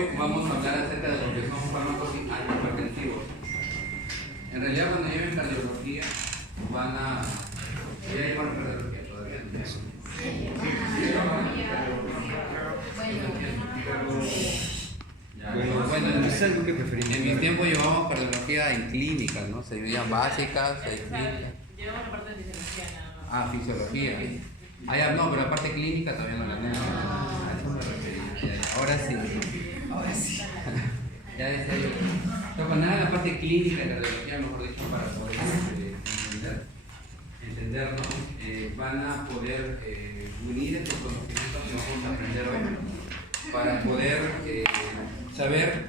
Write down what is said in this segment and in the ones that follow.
hoy vamos a hablar acerca de lo que son fármacos antihipertensivos. En realidad, cuando lleven cardiología, van a... ¿Ya llevan cardiología todavía? Bueno, en mi tiempo llevábamos cardiología en clínicas, ¿no? Se dividían básicas, clínicas. Llevamos la parte de fisiología nada más. Ah, fisiología. Ah, ya no, pero la parte clínica todavía no la tengo. A eso me refería. Ahora sí. Ahora sí. Ya decía yo. Pero cuando era la parte clínica de cardiología, mejor dicho, para poder entender, ¿no? Van a poder unir estos conocimientos que vamos a aprender hoy para poder saber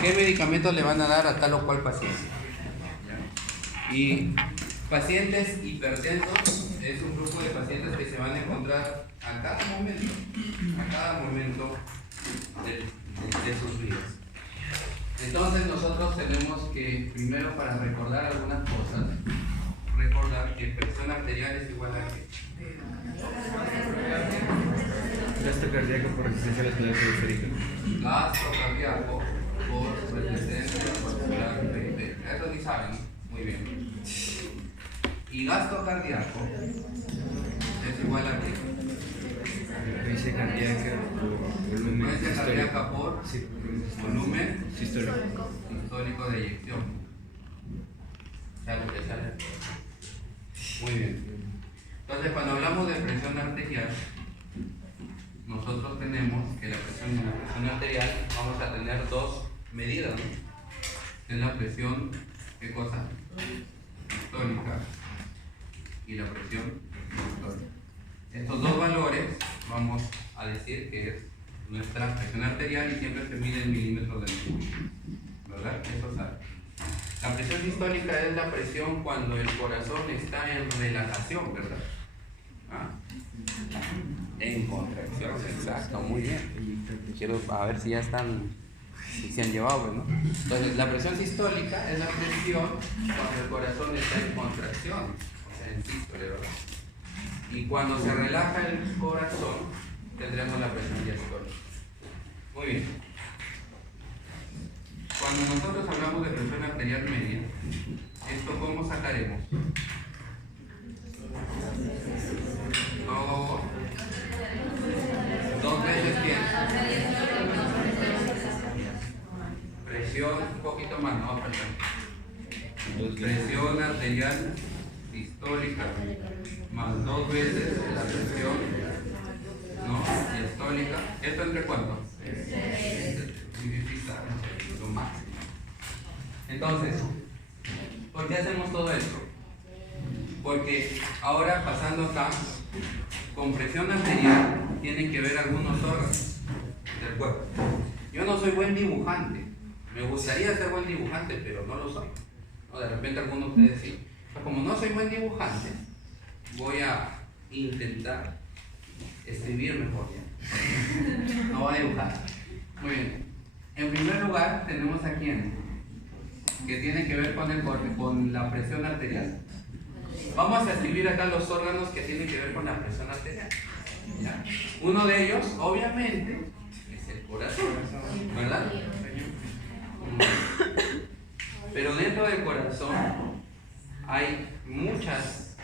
qué medicamentos le van a dar a tal o cual paciente. Y pacientes hipertensos es un grupo de pacientes que se van a encontrar a cada momento de sus vidas. Entonces nosotros tenemos que, primero, para recordar algunas cosas, recordar que presión arterial es igual a ¿qué? Gasto cardíaco por resistencia a la espinal periférica. Gasto cardíaco por resistencia vascular periférica. Eso sí saben, muy bien. Y gasto cardíaco es igual a ¿qué? Frecuencia cardíaca por volumen. Frecuencia cardíaca por volumen sistólico de eyección. ¿Sabes lo que sale? Muy bien. Entonces, cuando hablamos de presión arterial, nosotros tenemos que la presión arterial vamos a tener dos medidas, ¿no? Es la presión, ¿qué cosa? Sistólica y la presión diastólica. Estos dos valores vamos a decir que es nuestra presión arterial y siempre se mide en milímetros de mercurio, ¿verdad? Eso sabe. La presión sistólica es la presión cuando el corazón está en relajación, ¿verdad? ¿Ah? En contracción, exacto, muy bien. Quiero a ver si ya están, si se han llevado, ¿no? Entonces, la presión sistólica es la presión cuando el corazón está en contracción, o sea, en sístole, ¿verdad? Y cuando se relaja el corazón, tendremos la presión diastólica. Muy bien. Cuando nosotros hablamos de presión arterial media, ¿esto cómo sacaremos? Dos veces bien. Presión, un poquito más, no, perdón. Presión arterial sistólica más dos veces la presión, ¿no? Diastólica. ¿Esto entre cuánto? Lo máximo. Entonces, ¿por qué hacemos todo esto? Porque ahora, pasando acá, con presión arterial tienen que ver algunos órganos del cuerpo. Yo no soy buen dibujante, me gustaría ser buen dibujante, pero no lo soy. O de repente algunos de ustedes sí. Pero como no soy buen dibujante, voy a intentar escribir mejor ya. No voy a dibujar. Muy bien. En primer lugar, tenemos a quién, que tiene que ver con la presión arterial. Vamos a escribir acá los órganos que tienen que ver con la presión arterial. ¿Ya? Uno de ellos, obviamente, es el corazón, ¿verdad? Pero dentro del corazón hay muchos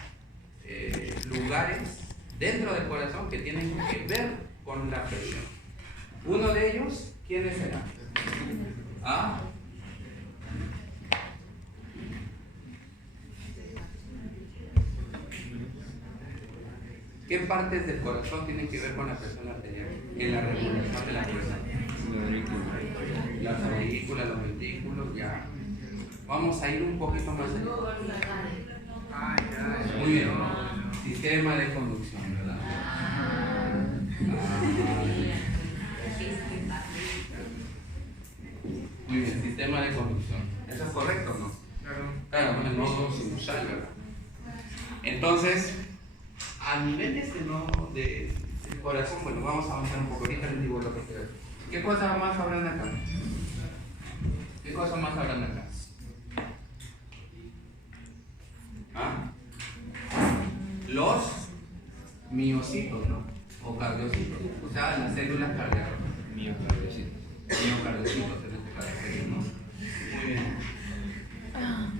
lugares dentro del corazón que tienen que ver con la presión. Uno de ellos, ¿quiénes serán? ¿Ah? ¿Qué partes del corazón tienen que ver con la presión arterial? En la regulación de la presión. Las aurículas, los ventrículos, ya. Vamos a ir un poquito más allá. Muy bien. Sistema de conducción, ¿verdad? Muy bien, sistema de conducción. ¿Eso es correcto o no? Claro, el nodo sinusal, ¿verdad? Entonces, a nivel del corazón, bueno, vamos a avanzar un poco. Ahorita les digo lo que quiero. ¿Qué cosa más habrán acá? ¿Qué cosa más habrán acá? ¿Ah? Los miocitos, ¿no? O cardiocitos, o sea, las células cardíacas. Miocardiocitos. Miocardiocitos en este caso sería, ¿no? Muy bien.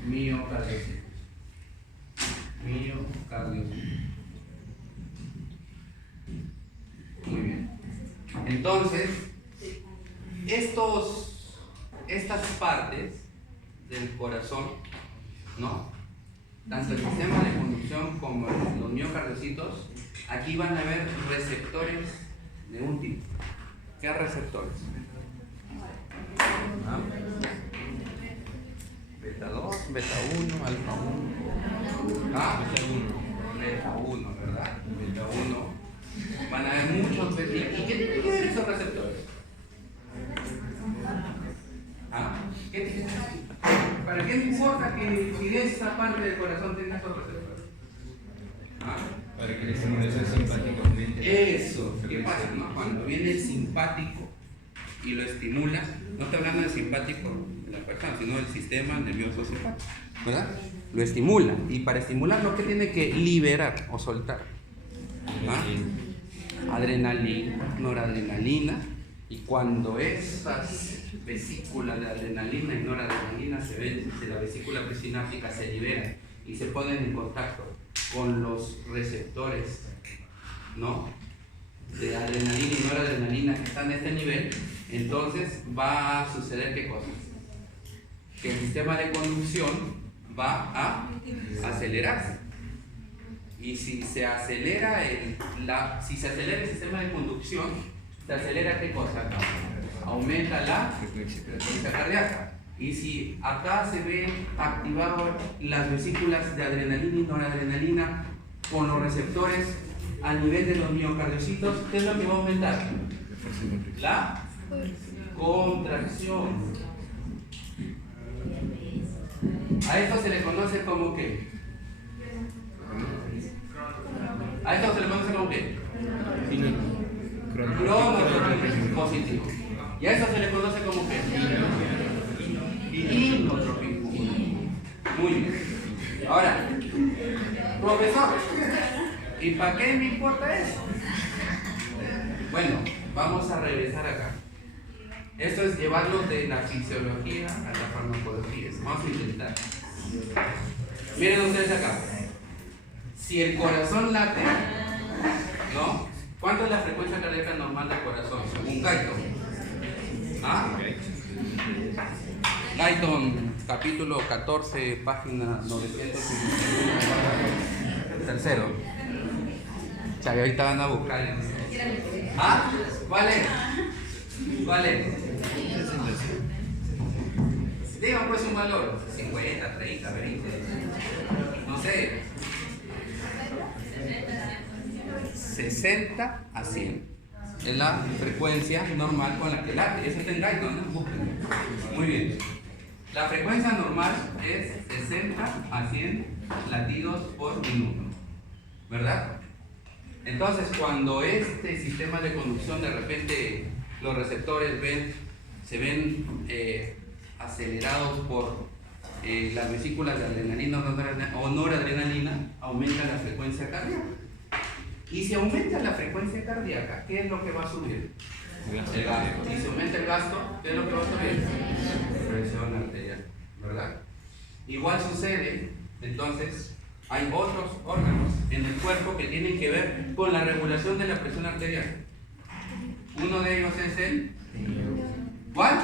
Miocardiocitos. Miocardiocitos. Muy bien. Entonces, estas partes del corazón, ¿no? Tanto el sistema de conducción como los miocardiocitos, aquí van a haber receptores de un tipo. ¿Qué receptores? ¿Ah? Beta 2, beta 1, alfa 1. ¿Ah? Beta 1, ¿verdad? Beta 1. Van a haber muchos beta. ¿Y qué tienen que ver esos receptores? ¿Ah? ¿Qué tienen que ver? ¿Para qué me importa que esa parte del corazón tenga esos receptores? ¿Ah? Para que el estimulación simpáticamente. Eso, ¿qué pasa? ¿No? Cuando viene el simpático y lo estimula, no estoy hablando del simpático de la persona, sino del sistema nervioso simpático, ¿verdad? Lo estimula, y para estimularlo, ¿qué tiene que liberar o soltar? ¿Ah? Adrenalina, noradrenalina, y cuando esas vesículas de adrenalina y noradrenalina se ven, de la vesícula presináptica se liberan y se ponen en contacto con los receptores, ¿no?, de adrenalina y noradrenalina que están a este nivel, entonces va a suceder ¿qué cosa? Que el sistema de conducción va a acelerarse. Y si se acelera el sistema de conducción, se acelera ¿qué cosa? Aumenta la frecuencia cardíaca. Y si acá se ven activadas las vesículas de adrenalina y noradrenalina con los receptores a nivel de los miocardiocitos, ¿qué es lo que va a aumentar? La contracción. A esto se le conoce como ¿qué? A esto se le conoce como ¿qué? Cronotropismo positivo. Y a eso se le conoce como ¿qué? Inotropismo. Muy bien. Ahora, profesor, ¿y para qué me importa eso? Bueno, vamos a regresar acá. Esto es llevarlo de la fisiología a la farmacología. Vamos a intentar. Miren ustedes acá. Si el corazón late, ¿no? ¿Cuánto es la frecuencia cardíaca normal del corazón? Según Guyton. ¿Ah? Guyton, capítulo 14, página 951. Tercero. Chay, ahorita van a buscar. ¿Ah? ¿Cuál es? ¿Cuál es? Digan pues un valor. 50, 30, 20. No sé. 60 a 100. Es la frecuencia normal con la que late. Eso está en Guyton, ¿no? Búsquenlo. Muy bien. La frecuencia normal es 60 a 100 latidos por minuto. ¿Verdad? Entonces, cuando este sistema de conducción de repente los receptores se ven acelerados por las vesículas de adrenalina o noradrenalina, aumenta la frecuencia cardíaca. Y si aumenta la frecuencia cardíaca, ¿qué es lo que va a subir? El gasto. Y si aumenta el gasto, ¿qué es lo que va a subir? Presión arterial, ¿verdad? Igual sucede, entonces, hay otros órganos en el cuerpo que tienen que ver con la regulación de la presión arterial. Uno de ellos es el... ¿Cuál?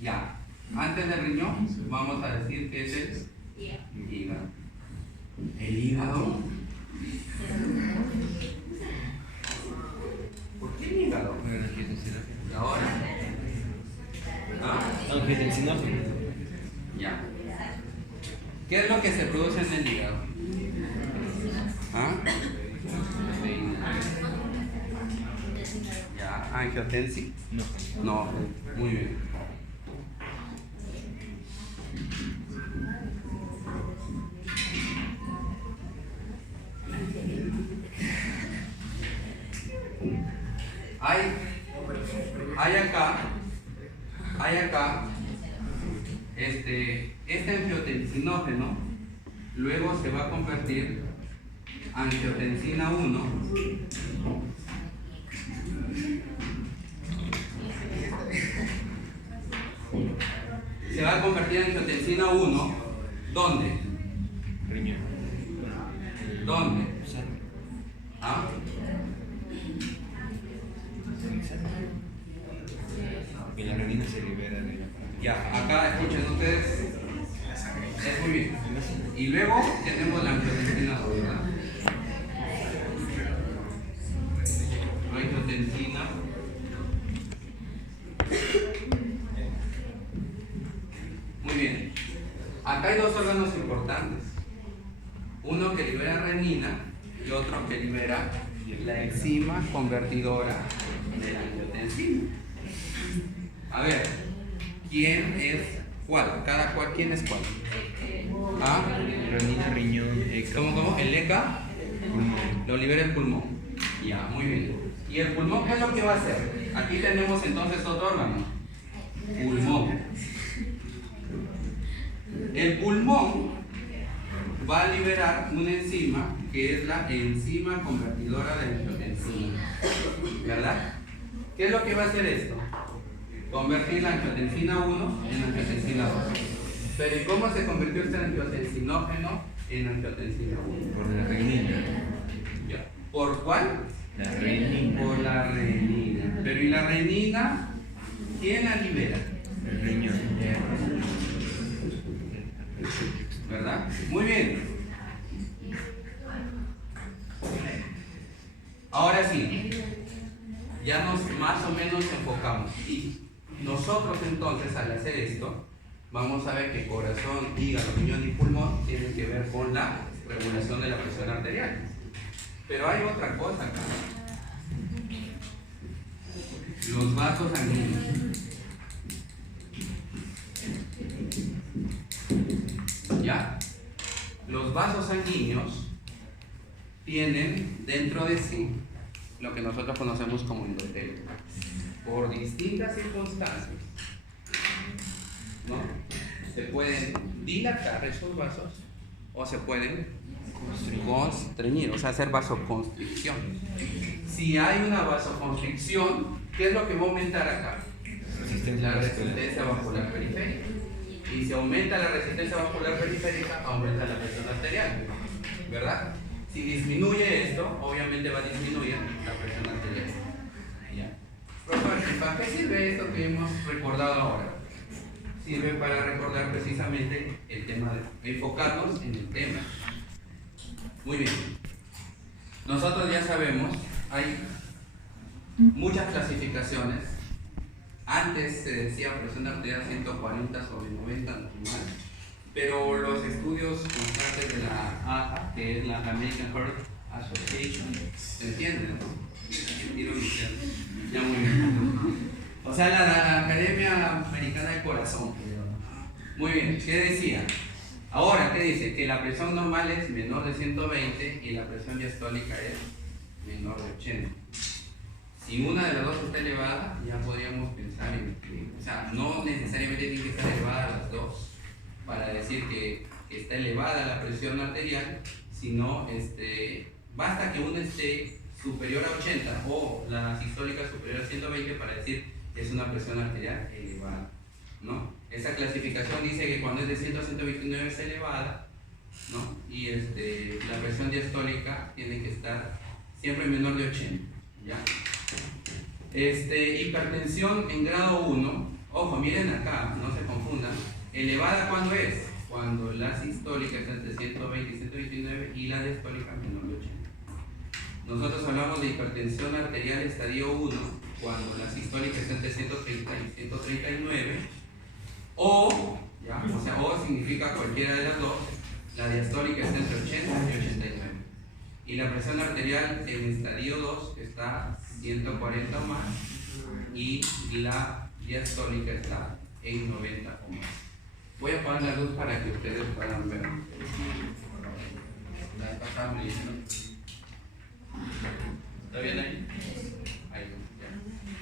Ya. Antes del riñón, vamos a decir que es el hígado. El hígado. ¿Por qué el hígado? Ahora. ¿Ah? Angiotensinógeno. Ya. ¿Qué es lo que se produce en el hígado? ¿Ah? Ya, angiotensin. No, muy bien. Hay acá este angiotensinógeno luego se va a convertir angiotensina 1 1, ¿dónde? Riñón. ¿Dónde? ¿Ah? Y la renina se libera de la Ya, acá escuchen ustedes. Es muy bien. Y luego tenemos la angiotensina 2, ¿verdad? Angiotensina. Muy bien. Acá hay dos órganos importantes. Uno que libera renina y otro que libera la enzima convertidora de la angiotensina. A ver, ¿quién es cuál? Cada cual, ¿quién es cuál? ¿Ah? renina, riñón, ECA. ¿Cómo? El ECA Pulmón. lo libera el pulmón. Ya, muy bien. ¿Y el pulmón qué es lo que va a hacer? Aquí tenemos entonces otro órgano. Pulmón. El pulmón va a liberar una enzima que es la enzima convertidora de angiotensina. ¿Verdad? ¿Qué es lo que va a hacer esto? Convertir la angiotensina 1 en angiotensina 2. Pero ¿y cómo se convirtió este angiotensinógeno en angiotensina 1? Por la renina. Ya. ¿Por cuál? La renina. Por la renina. Pero ¿y la renina? ¿Quién la libera? El riñón. ¿Verdad? Muy bien. Ahora sí, ya nos más o menos enfocamos. Y nosotros entonces al hacer esto, vamos a ver que corazón, hígado, riñón y pulmón tienen que ver con la regulación de la presión arterial. Pero hay otra cosa acá. Los vasos sanguíneos. ¿Ya? Los vasos sanguíneos tienen dentro de sí lo que nosotros conocemos como endotelio. Por distintas circunstancias, ¿no? Se pueden dilatar esos vasos o se pueden constreñir, o sea, hacer vasoconstricción. Si hay una vasoconstricción, ¿qué es lo que va a aumentar acá? La resistencia vascular periférica. Y si aumenta la resistencia vascular periférica, aumenta la presión arterial, ¿verdad? Si disminuye esto, obviamente va a disminuir la presión arterial. ¿Ya? Profesor, ¿para qué sirve esto que hemos recordado ahora? Sirve para recordar precisamente el tema, de enfocarnos en el tema. Muy bien. Nosotros ya sabemos, hay muchas clasificaciones. Antes se decía presión arterial 140 sobre 90 normal, pero los estudios constantes de la AHA, que es la American Heart Association, ¿se entienden? Ya muy bien. O sea, la Academia Americana del Corazón. Muy bien, ¿qué decía? Ahora, ¿qué dice? Que la presión normal es menor de 120 y la presión diastólica es menor de 80. Si una de las dos está elevada, ya podríamos pensar en que, o sea, no necesariamente tiene que estar elevada las dos para decir que está elevada la presión arterial, sino basta que una esté superior a 80 o la sistólica superior a 120 para decir que es una presión arterial elevada, ¿no? Esa clasificación dice que cuando es de 100 a 129 es elevada, ¿no? Y la presión diastólica tiene que estar siempre menor de 80, ¿ya? Hipertensión en grado 1, ojo, miren acá, no se confundan. Elevada, ¿cuándo es? Cuando la sistólica está entre 120 y 129 y la diastólica menor de 80. Nosotros hablamos de hipertensión arterial estadio 1 cuando la sistólica está entre 130 y 139, o sea, o significa cualquiera de las dos, la diastólica está entre 80 y 89. Y la presión arterial en estadio 2 está 140 o más y la diastólica está en 90 o más. Voy a apagar la luz para que ustedes puedan ver. La pasada me dice, ¿no? ¿Está bien ahí? Ahí.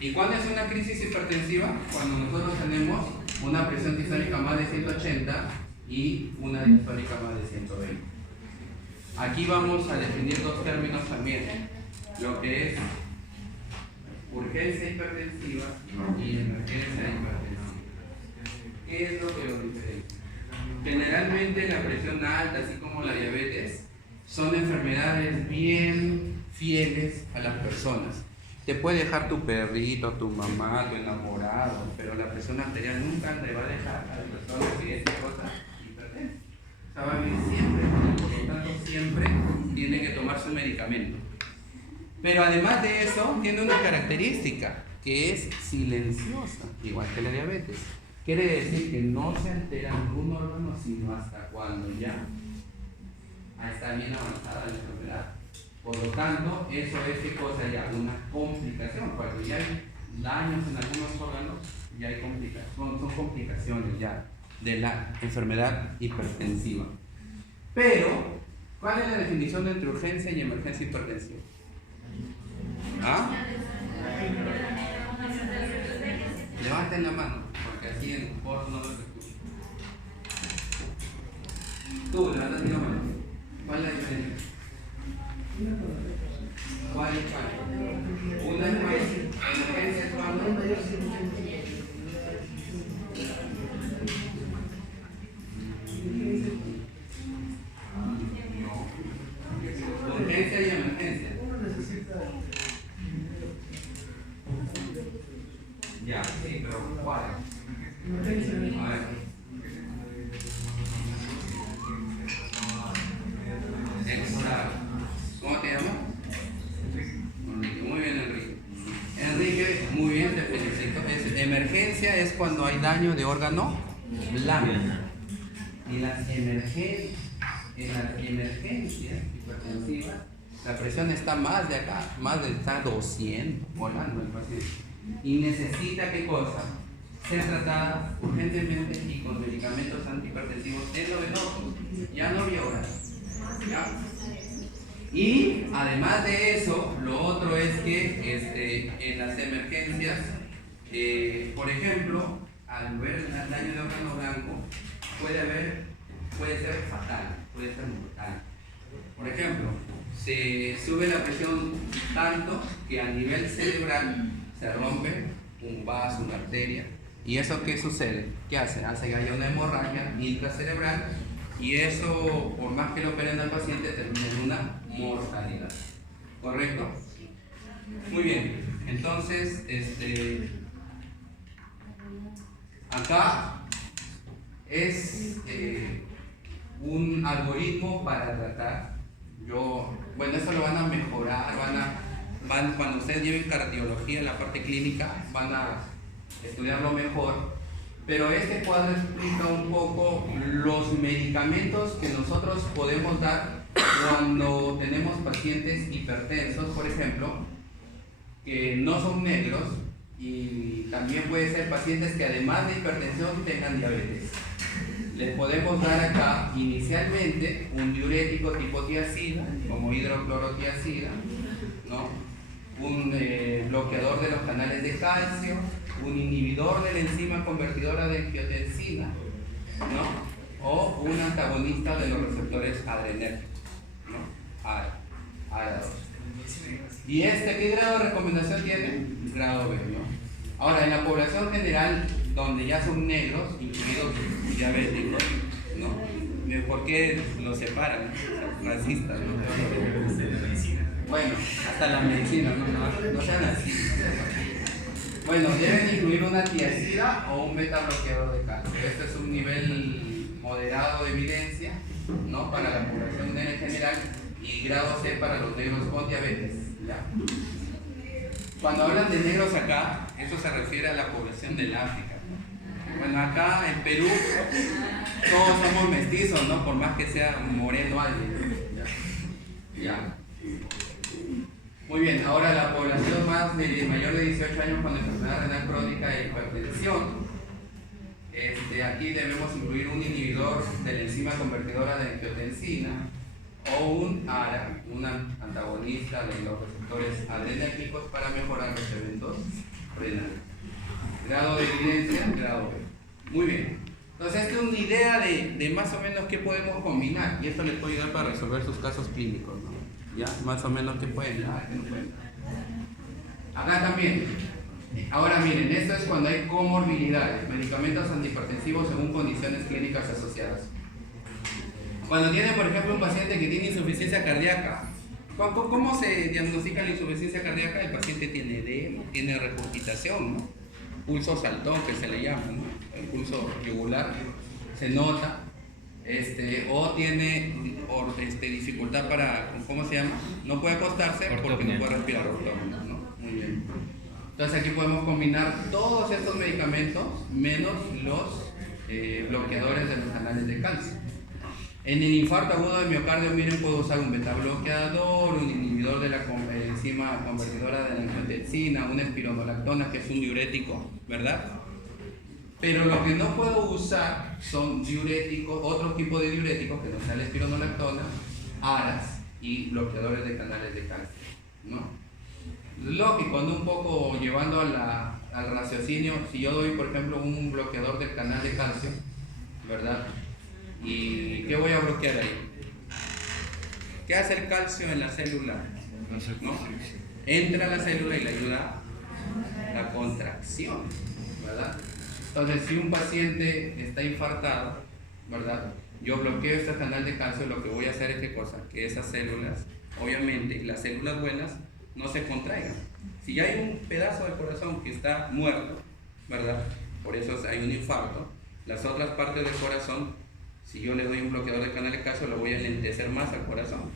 ¿Y cuándo es una crisis hipertensiva? Cuando nosotros tenemos una presión sistólica más de 180 y una diastólica más de 120. Aquí vamos a definir dos términos también, lo que es urgencia hipertensiva y emergencia hipertensiva. ¿Qué es lo que lo diferencia? Generalmente la presión alta, así como la diabetes, son enfermedades bien fieles a las personas. Te puede dejar tu perrito, tu mamá, tu enamorado, pero la presión arterial nunca le va a dejar a la persona que es cosa hipertensa. O sea, va a vivir siempre, por lo tanto siempre tiene que tomar su medicamento. Pero además de eso, tiene una característica, que es silenciosa, igual que la diabetes. Quiere decir que no se altera ningún órgano, sino hasta cuando ya está bien avanzada la enfermedad. Por lo tanto, eso es ¿qué cosa? Ya una complicación. Cuando ya hay daños en algunos órganos, ya hay complicaciones, son complicaciones ya de la enfermedad hipertensiva. Pero, ¿cuál es la definición entre urgencia y emergencia hipertensiva? ¿Ah? Levanten la mano, porque aquí en por no lo escucho. Tú, levantate la mano. ¿Cuál es la diferencia? ¿Cuál es cuál? Una es más emergencia es cuando. No. Urgencia y emergencia. Ya, sí, pero ¿cuál? A ver. Exacto. ¿Cómo te llamas? Enrique. Muy bien, Enrique. Enrique, muy bien, te felicito. Emergencia es cuando hay daño de órgano blanco. Y en las emergencias hipertensivas, la presión está más de acá, está 200 volando el paciente. Y necesita ¿qué cosa? Ser tratada urgentemente y con medicamentos antihipertensivos endovenosos, ya no vía oral. ¿Ya? Y además de eso, lo otro es que en las emergencias, por ejemplo, al ver el daño de órgano blanco, puede ser fatal, puede ser mortal. Por ejemplo, se sube la presión tanto que a nivel cerebral se rompe un vaso, una arteria. ¿Y eso qué sucede? ¿Qué hace? Hace que haya una hemorragia intracerebral y eso, por más que lo operen al paciente, termina en una mortalidad. ¿Correcto? Muy bien. Entonces, acá es un algoritmo para tratar. Bueno, eso lo van a mejorar, cuando ustedes lleven cardiología en la parte clínica, van a estudiarlo mejor, pero este cuadro explica un poco los medicamentos que nosotros podemos dar cuando tenemos pacientes hipertensos, por ejemplo, que no son negros, y también puede ser pacientes que además de hipertensión tengan diabetes. Les podemos dar acá inicialmente un diurético tipo tiazida, como hidroclorotiazida, ¿no? Un bloqueador de los canales de calcio, un inhibidor de la enzima convertidora de angiotensina, ¿no? O un antagonista de los receptores adrenérgicos, ¿no? ARA2. ¿Y qué grado de recomendación tiene? Grado B, ¿no? Ahora, en la población general, donde ya son negros, incluidos diabéticos, ¿no? ¿Por qué los separan? Racistas, ¿no? Bueno, hasta la medicina, no sean así. Bueno, deben incluir una tiazida o un beta bloqueador de calcio. Este es un nivel moderado de evidencia, ¿no? Para la población en general, y grado C para los negros con diabetes, ¿ya? Cuando hablan de negros acá, eso se refiere a la población del África, ¿no? Bueno, acá en Perú todos somos mestizos, ¿no? Por más que sea moreno alguien. ¿Ya? Muy bien, ahora la población mayor de 18 años con enfermedad renal crónica e hipertensión. Aquí debemos incluir un inhibidor de la enzima convertidora de angiotensina o un ARA, un antagonista de los receptores adrenérgicos para mejorar los eventos renales. Grado de evidencia, grado B. Muy bien. Entonces, esta es una idea de más o menos qué podemos combinar, y esto les puede ayudar para resolver sus casos clínicos, ¿no? ¿Ya? Más o menos qué pueden dar, qué no pueden dar. Acá también, Ahora miren, esto es cuando hay comorbilidades, medicamentos antihipertensivos según condiciones clínicas asociadas. Cuando tiene, por ejemplo, un paciente que tiene insuficiencia cardíaca, ¿cómo se diagnostica la insuficiencia cardíaca? El paciente tiene edema, tiene regurgitación, ¿no? Pulso saltón, que se le llama, ¿no? El pulso regular se nota, o tiene dificultad para, ¿cómo se llama? No puede acostarse porque no puede respirar, ortopnea, ¿no? Muy bien. Entonces aquí podemos combinar todos estos medicamentos menos los bloqueadores de los canales de calcio. En el infarto agudo de miocardio, miren, puedo usar un beta bloqueador, un inhibidor de la enzima convertidora de la angiotensina, una espironolactona, que es un diurético, ¿verdad? Pero lo que no puedo usar son diuréticos, otro tipo de diuréticos que no sea la espironolactona, ARAs y bloqueadores de canales de calcio, ¿no? Lógico, ¿no? Un poco llevando al raciocinio, si yo doy, por ejemplo, un bloqueador del canal de calcio, ¿verdad? ¿Y qué voy a bloquear ahí? ¿Qué hace el calcio en la célula? ¿No? Entra a la célula y le ayuda la contracción, ¿verdad? Entonces, si un paciente está infartado, ¿verdad? Yo bloqueo este canal de calcio, lo que voy a hacer es ¿qué cosa? Que esas células, obviamente, las células buenas, no se contraigan. Si ya hay un pedazo de corazón que está muerto, ¿verdad? Por eso hay un infarto, las otras partes del corazón, si yo le doy un bloqueador de canal de calcio, lo voy a enlentecer más al corazón.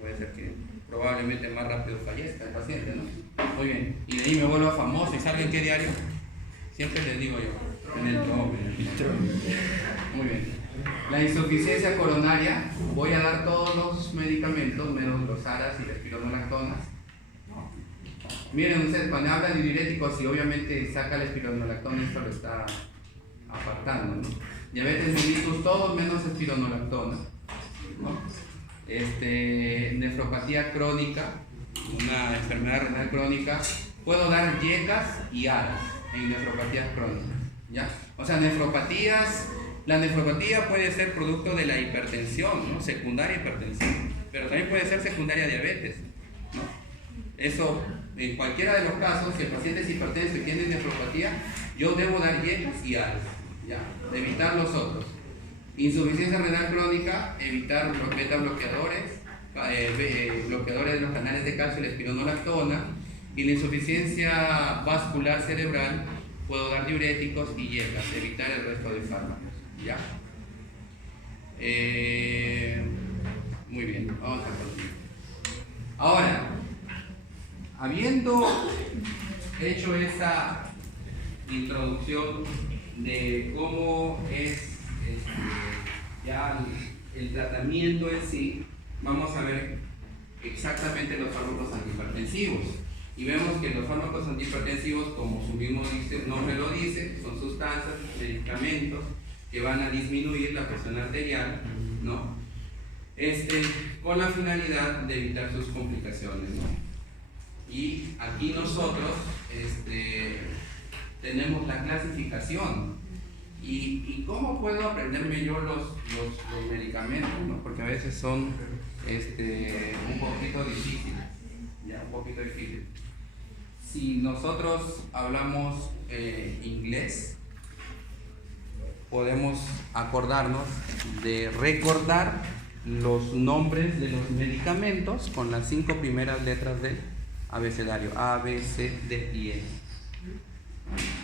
Puede ser que probablemente más rápido fallezca el paciente, ¿no? Muy bien. Y de ahí me vuelvo famoso. ¿Y saben qué diario? Siempre les digo yo. En el TROM. Muy bien. La insuficiencia coronaria, voy a dar todos los medicamentos, menos los ARAs y las espironolactonas. Miren ustedes, cuando habla de diuréticos, y obviamente saca la espironolactona, esto lo está apartando, ¿no? Diabetes mellitus, todos menos espironolactona, ¿no? Nefropatía crónica, una enfermedad renal crónica, puedo dar YECAS y ARAs en nefropatías crónicas, ¿ya? O sea, la nefropatía puede ser producto de la hipertensión, ¿no? Secundaria hipertensión, pero también puede ser secundaria diabetes, ¿no? Eso, en cualquiera de los casos, si el paciente es hipertenso y tiene nefropatía, yo debo dar YECAS y ARAs, ¿ya? Evitar los otros. Insuficiencia renal crónica, evitar los beta bloqueadores, bloqueadores de los canales de calcio y la espironolactona. Y la insuficiencia vascular cerebral, puedo dar diuréticos y YECAS, evitar el resto de fármacos, ¿ya? Muy bien, vamos a continuar. Ahora, habiendo hecho esa introducción de cómo es ya el tratamiento en sí, vamos a ver exactamente los fármacos antihipertensivos. Y vemos que los fármacos antihipertensivos, como su mismo nombre lo dice, son sustancias, medicamentos que van a disminuir la presión arterial, ¿no? Con la finalidad de evitar sus complicaciones, ¿no? Y aquí nosotros tenemos la clasificación. ¿Y cómo puedo aprenderme yo los medicamentos, ¿no? Porque a veces son un poquito difíciles, ya, un poquito difícil. Si nosotros hablamos inglés, podemos acordarnos de recordar los nombres de los medicamentos con las 5 primeras letras del abecedario: A, B, C, D y E.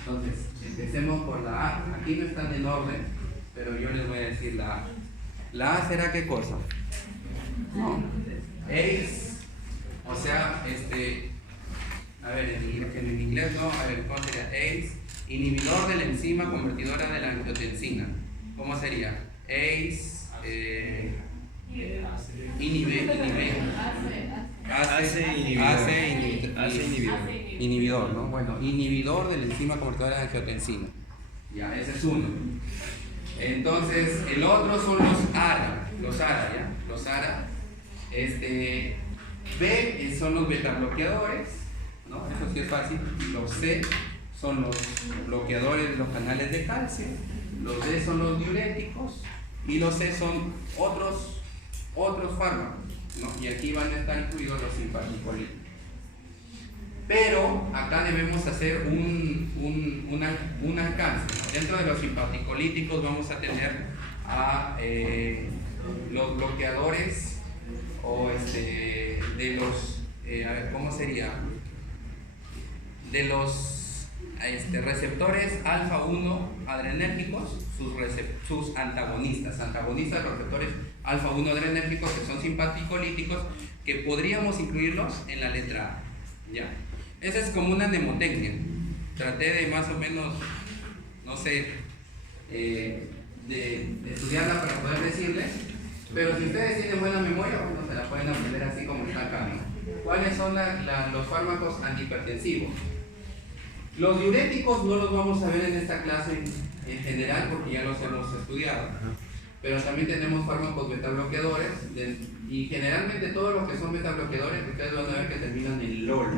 Entonces, empecemos por la A. Aquí no están en orden, pero yo les voy a decir la A. ¿La A será qué cosa? No. ACE, o sea, a ver, en inglés no, a ver, ¿cómo sería? ACE, inhibidor de la enzima convertidora de la angiotensina. ¿Cómo sería? ACE, inhibidor, ¿no? Bueno, inhibidor de la enzima convertidora de la angiotensina. Ya, ese es uno. Entonces, el otro son los ARA, ¿ya? Los ARA. B son los beta bloqueadores, ¿no? Eso sí es fácil. Los C son los bloqueadores de los canales de calcio. Los D son los diuréticos. Y los C son otros fármacos, ¿no? Y aquí van a estar incluidos los simpaticolíticos. Pero acá debemos hacer un alcance. Dentro de los simpaticolíticos vamos a tener a los bloqueadores o de los, a ver, ¿cómo sería? De los receptores alfa 1 adrenérgicos, sus antagonistas de los receptores alfa 1 adrenérgicos, que son simpaticolíticos, que podríamos incluirlos en la letra A, ¿ya? Esa es como una mnemotecnia. Traté de más o menos, no sé, de estudiarla para poder decirles, pero si ustedes tienen buena memoria, bueno, se la pueden aprender así como está acá, ¿no? ¿Cuáles son los fármacos antihipertensivos? Los diuréticos no los vamos a ver en esta clase en general porque ya los hemos estudiado, pero también tenemos fármacos betabloqueadores y generalmente todos los que son betabloqueadores ustedes van a ver que terminan en LOL,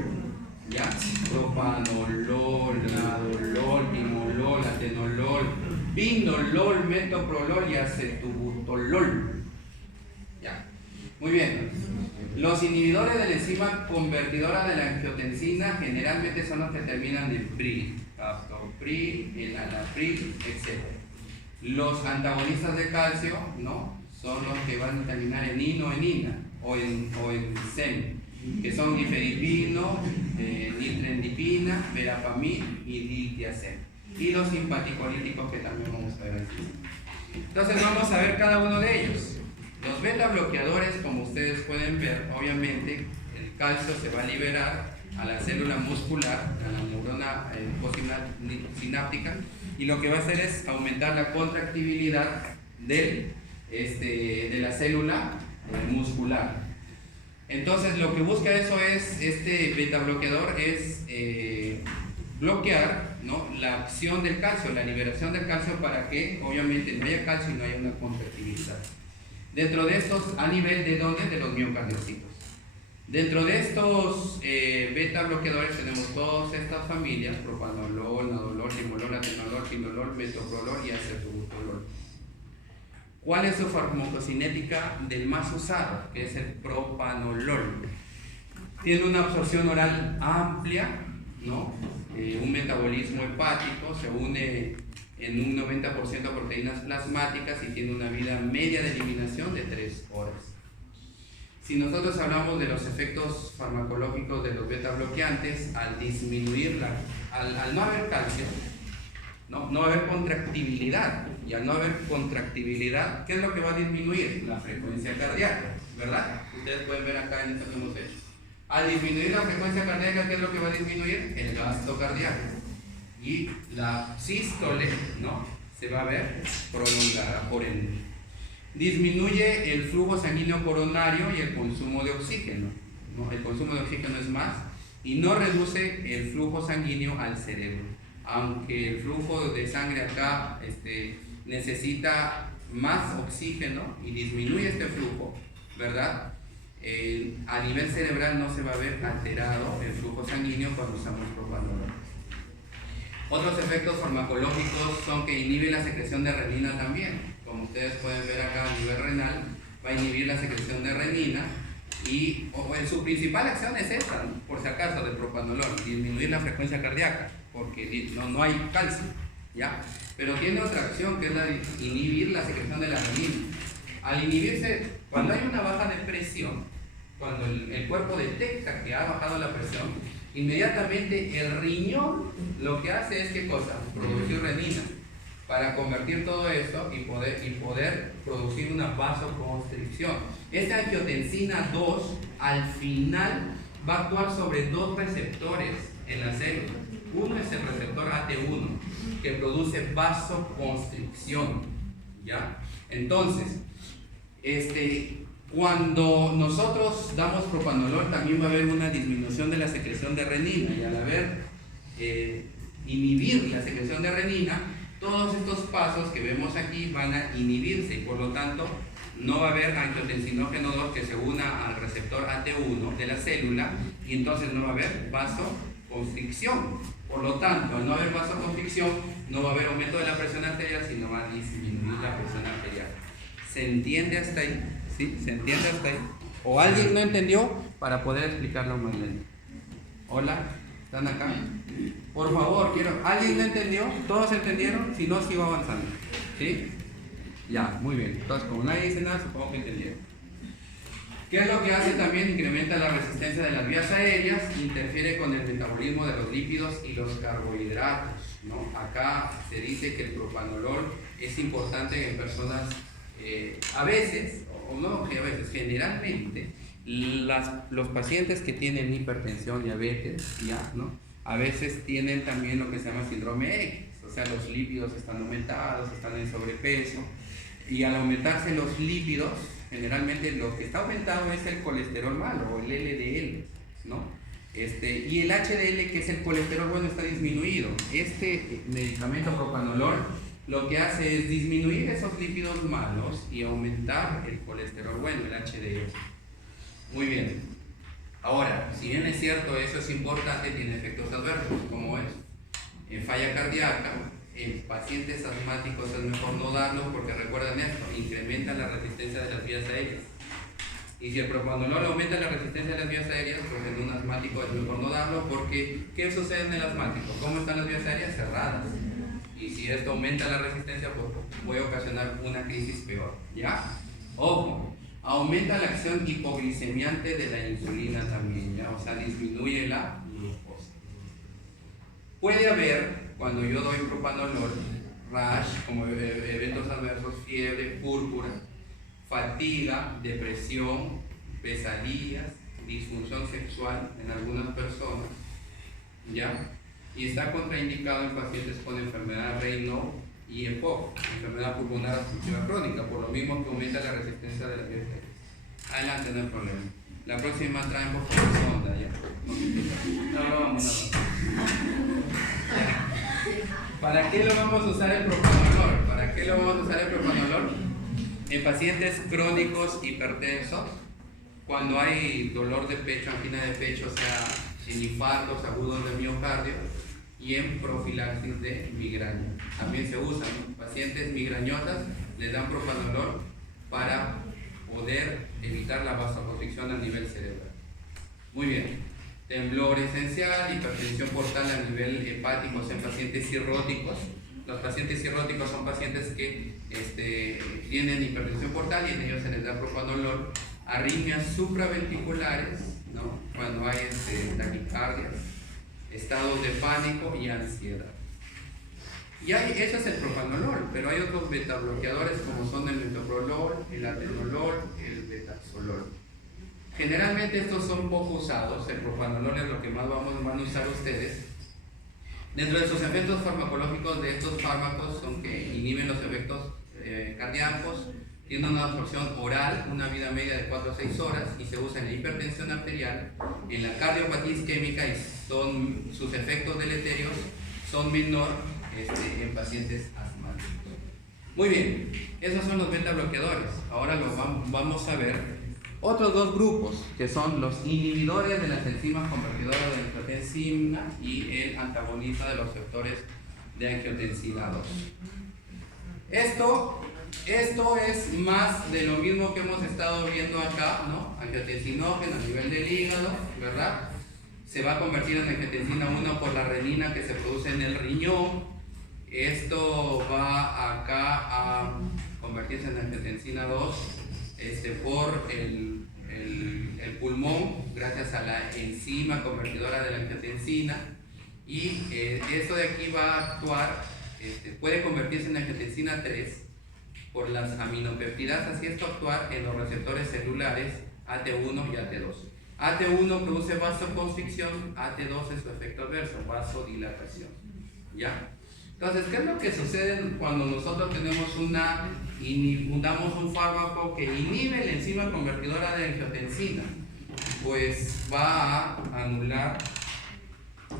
¿ya? Propanolol, nadolol, timolol, atenolol, pindolol, metoprolol y acetobutolol, ¿ya? Muy bien. Los inhibidores de la enzima convertidora de la angiotensina generalmente son los que terminan en PRI, captopril, enalapril, etc. Los antagonistas de calcio, ¿no?, son los que van a terminar en INO, en INA o en SEM, que son nifedipino, nitrendipina, verapamil y diltiazem. Y los simpaticolíticos que también vamos a ver aquí. Entonces vamos a ver cada uno de ellos. Los beta bloqueadores, como ustedes pueden ver, obviamente el calcio se va a liberar a la célula muscular, a la neurona postsináptica, y lo que va a hacer es aumentar la contractibilidad de la célula muscular. Entonces lo que busca eso es, este beta bloqueador es bloquear, ¿no?, la acción del calcio, la liberación del calcio, para que obviamente no haya calcio y no haya una contractibilidad. Dentro de estos, a nivel de ¿dónde? De los miocardiocitos. Dentro de estos beta bloqueadores tenemos todas estas familias: propanolol, nadolol, timolol, atenolol, pindolol, metoprolol y acetobutolol. ¿Cuál es su farmacocinética del más usado? Que es el propanolol. Tiene una absorción oral amplia, ¿no? Un metabolismo hepático, se une en un 90% a proteínas plasmáticas y tiene una vida media de eliminación de 3 horas. Si nosotros hablamos de los efectos farmacológicos de los beta bloqueantes, al disminuir al no haber calcio, no va a haber contractibilidad, y al no haber contractibilidad, ¿qué es lo que va a disminuir? La frecuencia cardíaca, ¿verdad? Ustedes pueden ver acá en esto que hemos hecho. Al disminuir la frecuencia cardíaca, ¿qué es lo que va a disminuir? El gasto cardíaco. Y la sístole, ¿no?, se va a ver prolongada por ende. Disminuye el flujo sanguíneo coronario y el consumo de oxígeno, ¿no? El consumo de oxígeno es más, y no reduce el flujo sanguíneo al cerebro. Aunque el flujo de sangre acá necesita más oxígeno y disminuye este flujo, ¿verdad? A nivel cerebral no se va a ver alterado el flujo sanguíneo cuando usamos propanolol. Otros efectos farmacológicos son que inhibe la secreción de renina también. Como ustedes pueden ver acá a nivel renal, va a inhibir la secreción de renina y su principal acción es esta, ¿no?, por si acaso, del propanolol, disminuir la frecuencia cardíaca, porque no hay calcio, ¿ya? Pero tiene otra acción, que es la de inhibir la secreción de la renina. Al inhibirse, cuando hay una baja de presión, cuando el cuerpo detecta que ha bajado la presión, inmediatamente el riñón lo que hace es, ¿qué cosa? Producir renina, para convertir todo esto y poder producir una vasoconstricción. Esta angiotensina 2 al final va a actuar sobre 2 receptores en la célula. Uno es el receptor AT1, que produce vasoconstricción, ¿ya? Entonces, cuando nosotros damos propanolol, también va a haber una disminución de la secreción de renina, y al haber inhibir la secreción de renina, todos estos pasos que vemos aquí van a inhibirse, y por lo tanto no va a haber angiotensinógeno 2 que se una al receptor AT1 de la célula, y entonces no va a haber vasoconstricción. Por lo tanto, al no haber vasoconstricción, no va a haber aumento de la presión arterial, sino va a disminuir la presión arterial. ¿Se entiende hasta ahí? ¿Sí? ¿Se entiende hasta ahí? ¿O alguien no entendió? Para poder explicarlo más lento. Hola. ¿Están acá? Por favor, ¿alguien lo entendió? ¿Todos entendieron? Si no, sigo avanzando. ¿Sí? Ya, muy bien. Entonces, como nadie dice nada, supongo que entendieron. ¿Qué es lo que hace también? Incrementa la resistencia de las vías aéreas, interfiere con el metabolismo de los lípidos y los carbohidratos, ¿no? Acá se dice que el propanolol es importante en personas, a veces, o no que a veces, generalmente, los pacientes que tienen hipertensión, diabetes, ya, ¿no? A veces tienen también lo que se llama síndrome X, o sea, los lípidos están aumentados, están en sobrepeso, y al aumentarse los lípidos, generalmente lo que está aumentado es el colesterol malo, o el LDL, ¿no? Y el HDL, que es el colesterol bueno, está disminuido. Este medicamento propanolol lo que hace es disminuir esos lípidos malos y aumentar el colesterol bueno, el HDL. Muy bien. Ahora, si bien es cierto, eso es importante, tiene efectos adversos, como es en falla cardíaca, en pacientes asmáticos es mejor no darlos porque recuerden esto, incrementa la resistencia de las vías aéreas. Y si el propanolol aumenta la resistencia de las vías aéreas, pues en un asmático es mejor no darlo porque ¿qué sucede en el asmático? ¿Cómo están las vías aéreas? Cerradas. Y si esto aumenta la resistencia, pues puede ocasionar una crisis peor. ¿Ya? Ojo, aumenta la acción hipoglicemiante de la insulina también, ¿ya? O sea, disminuye la glucosa. Puede haber, cuando yo doy propanolol, rash, como eventos adversos, fiebre, púrpura, fatiga, depresión, pesadillas, disfunción sexual en algunas personas, ¿ya? Y está contraindicado en pacientes con enfermedad Raynaud y EPOC, enfermedad pulmonar obstructiva crónica, por lo mismo que aumenta la resistencia de las vías aéreas. Adelante, no hay problema. La próxima traen por favor sonda, ¿ya? No, vamos. ¿Para qué lo vamos a usar el propanolol? ¿Para qué lo vamos a usar el propanolol? En pacientes crónicos hipertensos, cuando hay dolor de pecho, angina de pecho, o sea, en infartos agudos de miocardio y en profilaxis de migraña. También se usan, ¿no? Pacientes migrañosas les dan propanolol para poder evitar la vasoconstricción a nivel cerebral. Muy bien. Temblor esencial, hipertensión portal a nivel hepático en pacientes cirróticos. Los pacientes cirróticos son pacientes que tienen hipertensión portal y en ellos se les da propanolol. Arritmias supraventriculares, ¿no? Cuando hay taquicardias, estados de pánico y ansiedad. Y eso es el propanolol, pero hay otros betabloqueadores como son el metoprolol, el atenolol, el betaxolol. Generalmente estos son poco usados, el propanolol es lo que más van a usar ustedes. Dentro de sus efectos farmacológicos de estos fármacos son que inhiben los efectos cardíacos, tienen una absorción oral, una vida media de 4 a 6 horas y se usa en la hipertensión arterial, en la cardiopatía isquémica y sus efectos deleterios son menor en pacientes asmáticos. Muy bien, esos son los beta bloqueadores. Ahora vamos a ver otros dos grupos que son los inhibidores de las enzimas convertidoras de angiotensina y el antagonista de los receptores de angiotensina 2. Esto es más de lo mismo que hemos estado viendo acá, ¿no? Angiotensinógeno a nivel del hígado, ¿verdad? Se va a convertir en angiotensina 1 por la renina que se produce en el riñón. Esto va acá a convertirse en angiotensina 2 por el pulmón, gracias a la enzima convertidora de la angiotensina. Y esto de aquí va a actuar, puede convertirse en angiotensina 3 por las aminopeptidasas y esto actuar en los receptores celulares AT1 y AT2. AT1 produce vasoconstricción, AT2 es su efecto adverso, vasodilatación. ¿Ya? Entonces, ¿qué es lo que sucede cuando nosotros tenemos damos un fármaco que inhibe la enzima convertidora de angiotensina? Pues va a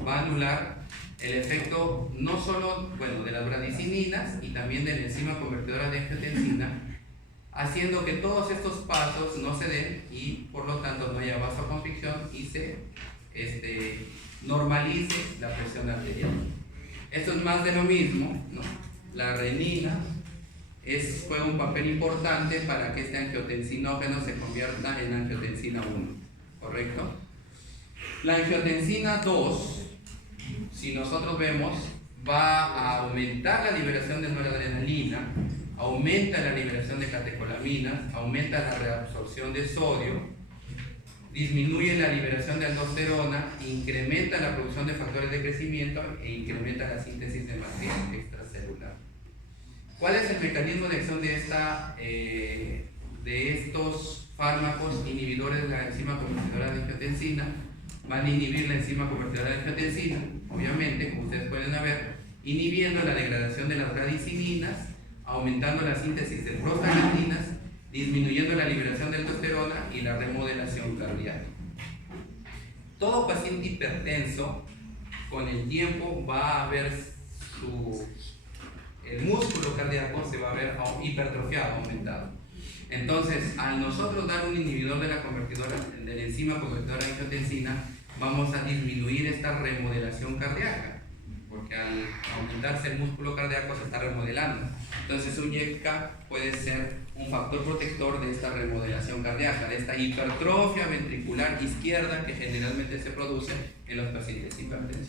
anular el efecto no solo de las bradicininas y también de la enzima convertidora de angiotensina, haciendo que todos estos pasos no se den y por lo tanto no haya vasoconstricción y se normalice la presión arterial. Esto es más de lo mismo, ¿no? La renina juega un papel importante para que este angiotensinógeno se convierta en angiotensina 1, ¿correcto? La angiotensina 2 si nosotros vemos, va a aumentar la liberación de noradrenalina, aumenta la liberación de catecolaminas, aumenta la reabsorción de sodio, disminuye la liberación de aldosterona, incrementa la producción de factores de crecimiento e incrementa la síntesis de matriz extracelular. ¿Cuál es el mecanismo de acción de estos fármacos inhibidores de la enzima convertidora de angiotensina? Van a inhibir la enzima convertidora de angiotensina, obviamente, como ustedes pueden ver, inhibiendo la degradación de las radicininas, aumentando la síntesis de prostaglandinas, disminuyendo la liberación de aldosterona y la remodelación cardíaca. Todo paciente hipertenso, con el tiempo, va a ver el músculo cardíaco se va a ver hipertrofiado, aumentado. Entonces, al nosotros dar un inhibidor de la enzima convertidora de angiotensina, vamos a disminuir esta remodelación cardíaca, porque al aumentarse el músculo cardíaco se está remodelando. Entonces, un YECA puede ser un factor protector de esta remodelación cardíaca, de esta hipertrofia ventricular izquierda que generalmente se produce en los pacientes hipertensos.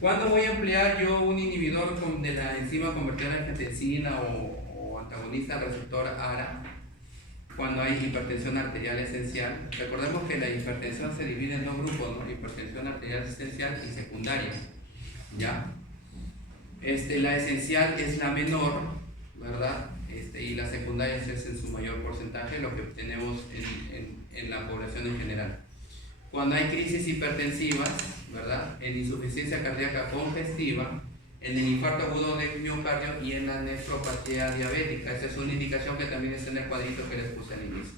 ¿Cuándo voy a emplear yo un inhibidor de la enzima convertidora de angiotensina o antagonista al receptor ARA? Cuando hay hipertensión arterial esencial. Recordemos que la hipertensión se divide en dos grupos, ¿no? Hipertensión arterial esencial y secundaria. ¿Ya? La esencial es la menor, ¿verdad? Y la secundaria es en su mayor porcentaje lo que obtenemos en la población en general. Cuando hay crisis hipertensivas, ¿verdad? En insuficiencia cardíaca congestiva, en el infarto agudo de miocardio y en la nefropatía diabética. Esa es una indicación que también está en el cuadrito que les puse al inicio.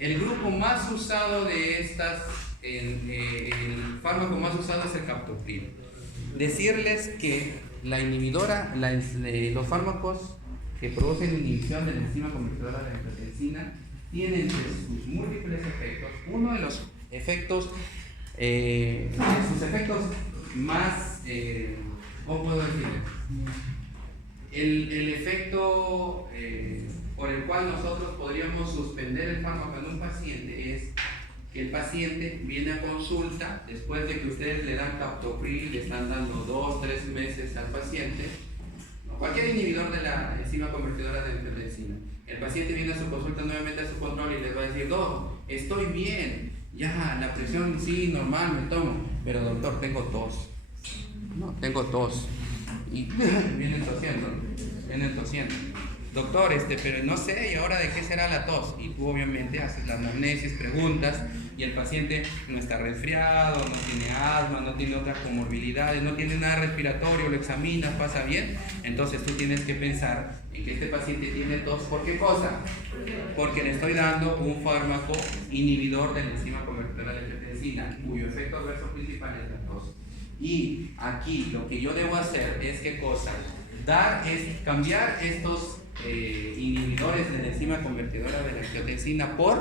El grupo más usado de estas, el fármaco más usado es el captopril. Decirles que la inhibidora, los fármacos que producen inhibición de la enzima convertidora de angiotensina tienen entre sus múltiples efectos, uno de los efectos, sus efectos más, ¿cómo puedo decir? El efecto por el cual nosotros podríamos suspender el fármaco en un paciente es que el paciente viene a consulta después de que ustedes le dan captopril, le están dando 2-3 meses al paciente, cualquier inhibidor de la enzima convertidora de angiotensina. El paciente viene a su consulta nuevamente a su control y les va a decir: doctor, estoy bien, ya la presión sí, normal, me tomo, pero doctor, tengo tos. No, tengo tos. Y vienen tosiendo. Doctor, pero no sé, ¿y ahora de qué será la tos? Y tú obviamente haces la anamnesis, preguntas, y el paciente no está resfriado, no tiene asma, no tiene otras comorbilidades, no tiene nada respiratorio, lo examinas, pasa bien. Entonces tú tienes que pensar en que este paciente tiene tos. ¿Por qué cosa? Porque le estoy dando un fármaco inhibidor de la enzima convertidora de angiotensina, cuyo efecto adverso principal es la tos. Y aquí lo que yo debo hacer es, ¿qué cosa? Cambiar estos inhibidores de la enzima convertidora de la angiotensina por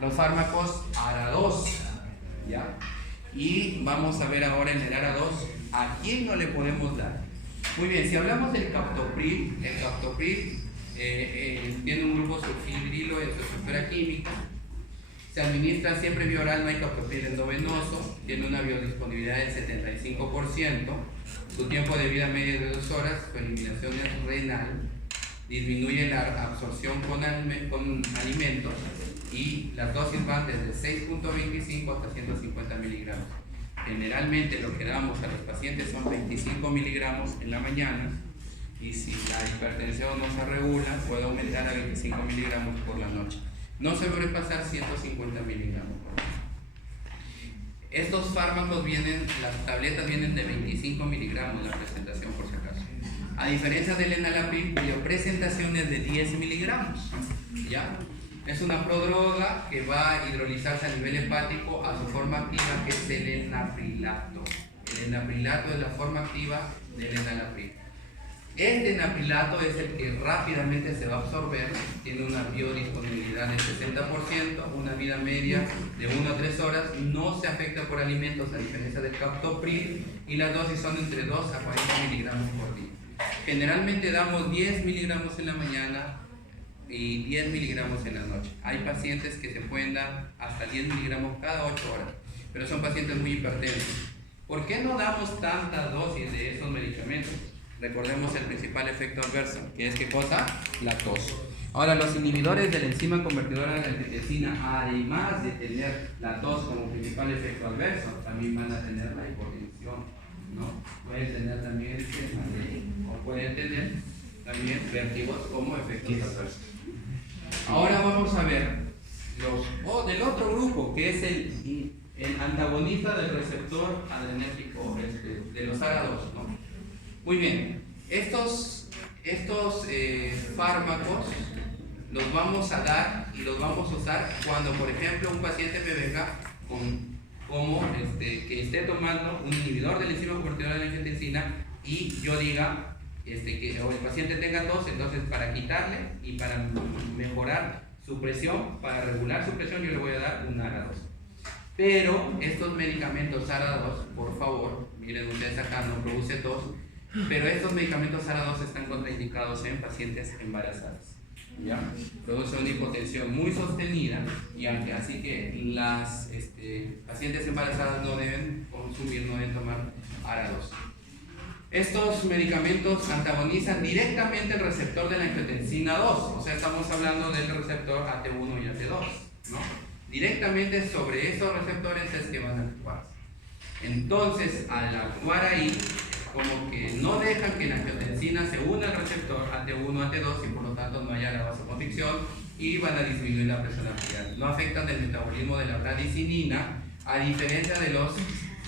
los fármacos ARA2, ¿ya? Y vamos a ver ahora en el ARA2 a quién no le podemos dar. Muy bien, si hablamos del captopril, el captopril tiene un grupo sulfibrilo en su estructura química, se administra siempre vía oral, no hay captopril endovenoso, tiene una biodisponibilidad del 75%, su tiempo de vida media es de 2 horas, su eliminación es renal, disminuye la absorción con alimentos y las dosis van desde 6.25 hasta 150 miligramos. Generalmente lo que damos a los pacientes son 25 miligramos en la mañana, y si la hipertensión no se regula puede aumentar a 25 miligramos por la noche. No sobrepasar 150 miligramos. Estos fármacos las tabletas vienen de 25 miligramos la presentación, por si acaso. A diferencia del enalapril, cuya presentación es de 10 miligramos. ¿Ya? Es una prodroga que va a hidrolizarse a nivel hepático a su forma activa, que es el enaprilato. El enaprilato es la forma activa del enalapril. Este enaprilato es el que rápidamente se va a absorber, tiene una biodisponibilidad del 60%, una vida media de 1 a 3 horas, no se afecta por alimentos a diferencia del captopril, y las dosis son entre 2 a 40 miligramos por día. Generalmente damos 10 miligramos en la mañana y 10 miligramos en la noche. Hay pacientes que se pueden dar hasta 10 miligramos cada 8 horas, pero son pacientes muy hipertensos. ¿Por qué no damos tantas dosis de esos medicamentos? Recordemos el principal efecto adverso, que es ¿qué cosa? La tos. Ahora, los inhibidores de la enzima convertidora de la angiotensina, además de tener la tos como principal efecto adverso, también van a tener la hipotensión, ¿no? Pueden tener también o pueden tener también vértigos como efectos adversos. Ahora vamos a ver del otro grupo, que es el antagonista del receptor adrenérgico de los ARA2, ¿no? Muy bien, estos fármacos los vamos a dar y los vamos a usar cuando, por ejemplo, un paciente me venga que esté tomando un inhibidor de la enzima convertidora de la angiotensina y yo diga o el paciente tenga tos. Entonces, para quitarle y para mejorar su presión, para regular su presión, yo le voy a dar un ARA2. Pero estos medicamentos ARA2, por favor, miren ustedes acá, no produce tos, pero estos medicamentos ARA2 están contraindicados en pacientes embarazadas, ¿ya? Produce una hipotensión muy sostenida, y así que las pacientes embarazadas no deben consumir, no deben tomar ARA2. Estos medicamentos antagonizan directamente el receptor de la angiotensina 2, o sea, estamos hablando del receptor AT1 y AT2, ¿no? Directamente sobre esos receptores es que van a actuar. Entonces, al actuar ahí, como que no dejan que la angiotensina se una al receptor AT1, AT2 y por lo tanto no haya la vasoconstricción y van a disminuir la presión arterial. No afectan el metabolismo de la bradicinina, a diferencia de los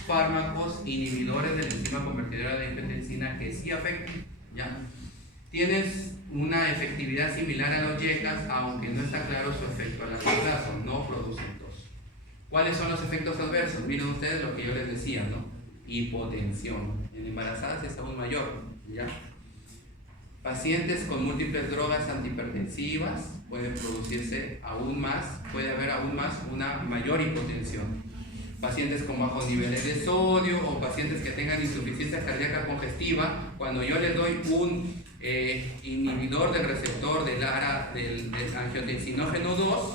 fármacos inhibidores de la enzima convertidora de angiotensina que sí afectan, ¿ya? Tienes una efectividad similar a los YECAs, aunque no está claro su efecto a largo plazo, no producen tos. ¿Cuáles son los efectos adversos? Miren ustedes lo que yo les decía, ¿no? Hipotensión. En embarazadas es aún mayor, ¿ya? Pacientes con múltiples drogas antihipertensivas pueden producirse aún más, puede haber aún más una mayor hipotensión. Pacientes con bajos niveles de sodio o pacientes que tengan insuficiencia cardíaca congestiva, cuando yo les doy un inhibidor del receptor del angiotensinógeno 2,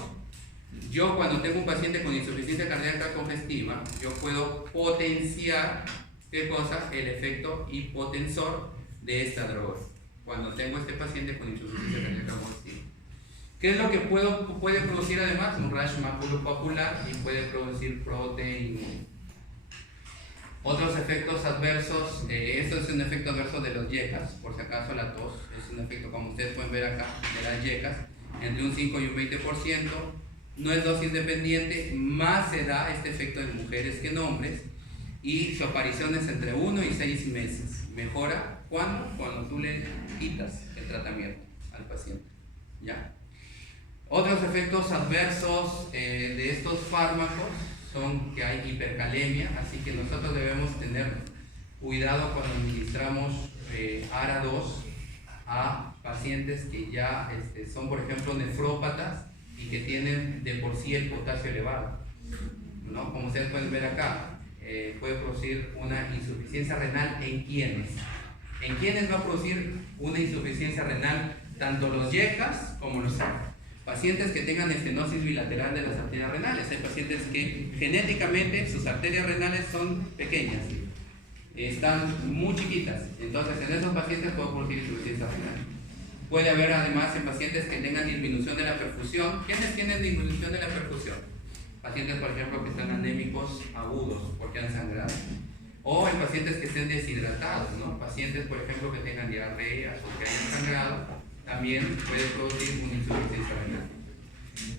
yo cuando tengo un paciente con insuficiencia cardíaca congestiva, yo puedo potenciar, ¿qué cosa? El efecto hipotensor de esta droga, cuando tengo este paciente con insuficiencia cardíaca congestiva. ¿Qué es lo que puede producir además? Un rash maculopapular y puede producir proteína. Otros efectos adversos, esto es un efecto adverso de los YECAs, por si acaso la tos, es un efecto como ustedes pueden ver acá de las YECAs, entre un 5 y un 20%, no es dosis dependiente, más se da este efecto en mujeres que en hombres, y su aparición es entre 1 y 6 meses. Mejora cuando tú le quitas el tratamiento al paciente, ¿ya? Otros efectos adversos de estos fármacos son que hay hipercalemia, así que nosotros debemos tener cuidado cuando administramos ARA2 a pacientes que ya son, por ejemplo, nefrópatas y que tienen de por sí el potasio elevado, ¿no? Como ustedes pueden ver acá, puede producir una insuficiencia renal en quienes. ¿En quiénes va a producir una insuficiencia renal? Tanto los YECAs como los ARA. Pacientes que tengan estenosis bilateral de las arterias renales. Hay pacientes que genéticamente sus arterias renales son pequeñas, están muy chiquitas. Entonces, en esos pacientes puede producir insuficiencia renal. Puede haber además en pacientes que tengan disminución de la perfusión. ¿Quiénes tienen disminución de la perfusión? Pacientes, por ejemplo, que están anémicos agudos porque han sangrado. O en pacientes que estén deshidratados, ¿no? Pacientes, por ejemplo, que tengan diarrea o que hayan sangrado, también puede producir una insuficiencia renal.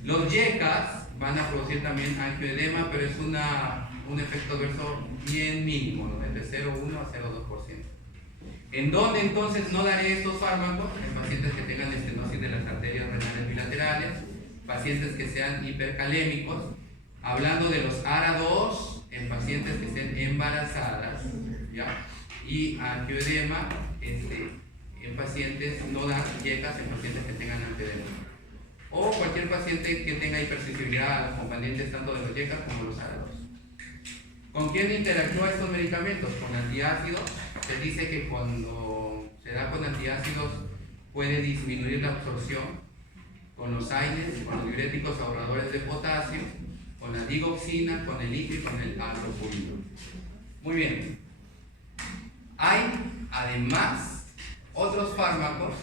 Los YECAs van a producir también angioedema, pero es un efecto adverso bien mínimo, ¿no? De 0,1 a 0,2%. ¿En dónde entonces no daré estos fármacos? En pacientes que tengan estenosis de las arterias renales bilaterales, pacientes que sean hipercalémicos, hablando de los ARA2 en pacientes que estén embarazadas, ¿ya? Y angioedema en pacientes, no dar YECAs en pacientes que tengan angioedema. O cualquier paciente que tenga hipersensibilidad a los componentes tanto de los YECAs como los ARA2. ¿Con quién interactúa estos medicamentos? Con antiácidos. Se dice que cuando se da con antiácidos puede disminuir la absorción. Con los AINES, con los diuréticos ahorradores de potasio, con la digoxina, con el litio y con el atropurino. Muy bien. Hay además otros fármacos